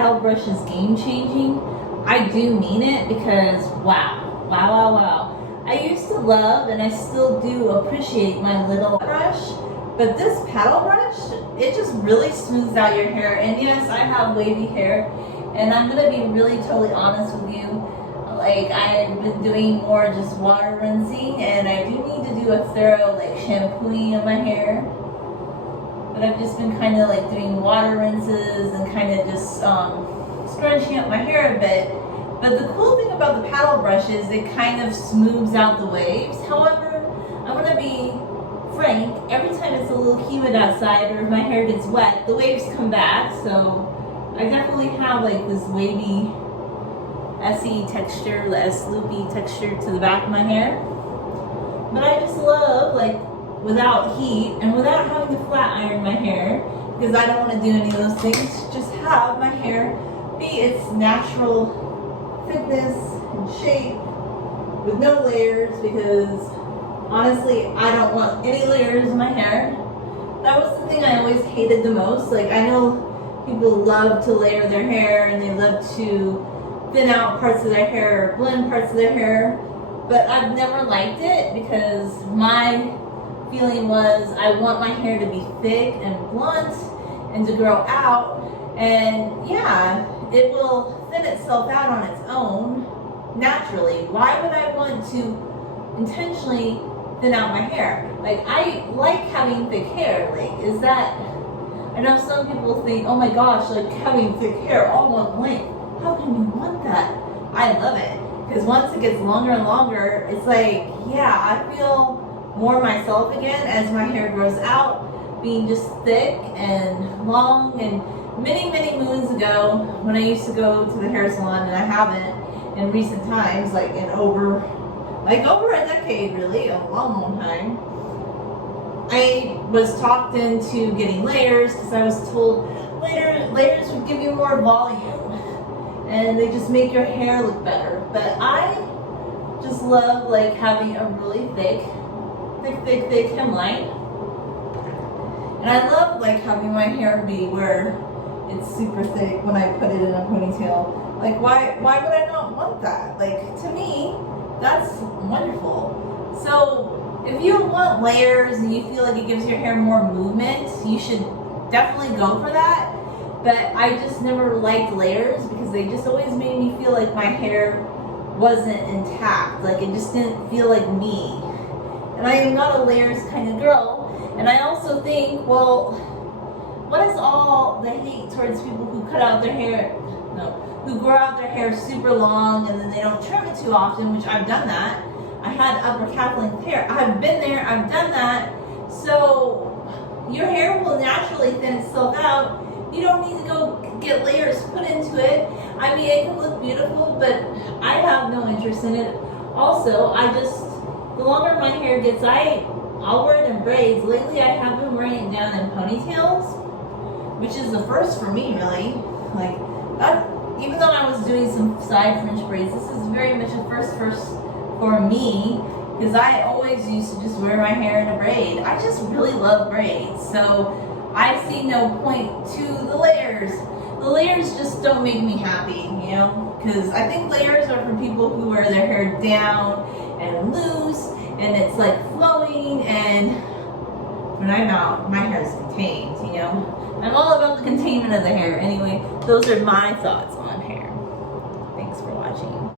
paddle brush is game changing, I do mean it because wow, wow, wow, wow. I used to love and I still do appreciate my little brush, but this paddle brush, it just really smooths out your hair. And yes, I have wavy hair, and I'm gonna be really totally honest with you. Like, I've been doing more just water rinsing, and I do need to do a thorough like shampooing of my hair. But I've just been kind of like doing water rinses and kind of just scrunching up my hair a bit. But the cool thing about the paddle brush is it kind of smooths out the waves. However, I'm gonna be frank, every time it's a little humid outside or if my hair gets wet, the waves come back. So I definitely have like this wavy, S-y texture, the S-loopy texture to the back of my hair. But I just love, like, without heat and without having to flat iron my hair, because I don't want to do any of those things, just have my hair be its natural thickness and shape with no layers, because honestly, I don't want any layers in my hair. That was the thing I always hated the most. Like, I know people love to layer their hair and they love to thin out parts of their hair, blend parts of their hair, but I've never liked it because my feeling was I want my hair to be thick and blunt and to grow out, and yeah, it will thin itself out on its own naturally. Why would I want to intentionally thin out my hair? Like, I like having thick hair. Like, is that, I know some people think, oh my gosh, like having thick hair all one length. How can you want that? I love it. Because once it gets longer and longer, it's like, yeah, I feel more myself again as my hair grows out, being just thick and long. And many, many moons ago, when I used to go to the hair salon, and I haven't in recent times, like over a decade, really, a long, long time, I was talked into getting layers because I was told layers would give you more volume and they just make your hair look better. But I just love like having a really thick hemline. And I love like having my hair be where it's super thick when I put it in a ponytail. Like, why would I not want that? Like, to me, that's wonderful. So if you want layers and you feel like it gives your hair more movement, you should definitely go for that. But I just never liked layers because they just always made me feel like my hair wasn't intact. Like, it just didn't feel like me. And I am not a layers kind of girl. And I also think, well, what is all the hate towards people who cut out their hair, who grow out their hair super long and then they don't trim it too often, which I've done that. I had upper calf length hair. I've been there, I've done that. So your hair will naturally thin itself out. You don't need to go get layers put into it. I mean, it can look beautiful, but I have no interest in it. Also, the longer my hair gets, I'll wear it in braids. Lately, I have been wearing it down in ponytails, which is the first for me, really. Like, that, even though I was doing some side French braids, this is very much a first for me, because I always used to just wear my hair in a braid. I just really love braids, so I see no point to the layers. The layers just don't make me happy, you know, because I think layers are for people who wear their hair down and loose, and it's like flowing, and when I'm out, my hair is contained, you know. I'm all about the containment of the hair. Anyway, those are my thoughts on hair. Thanks for watching.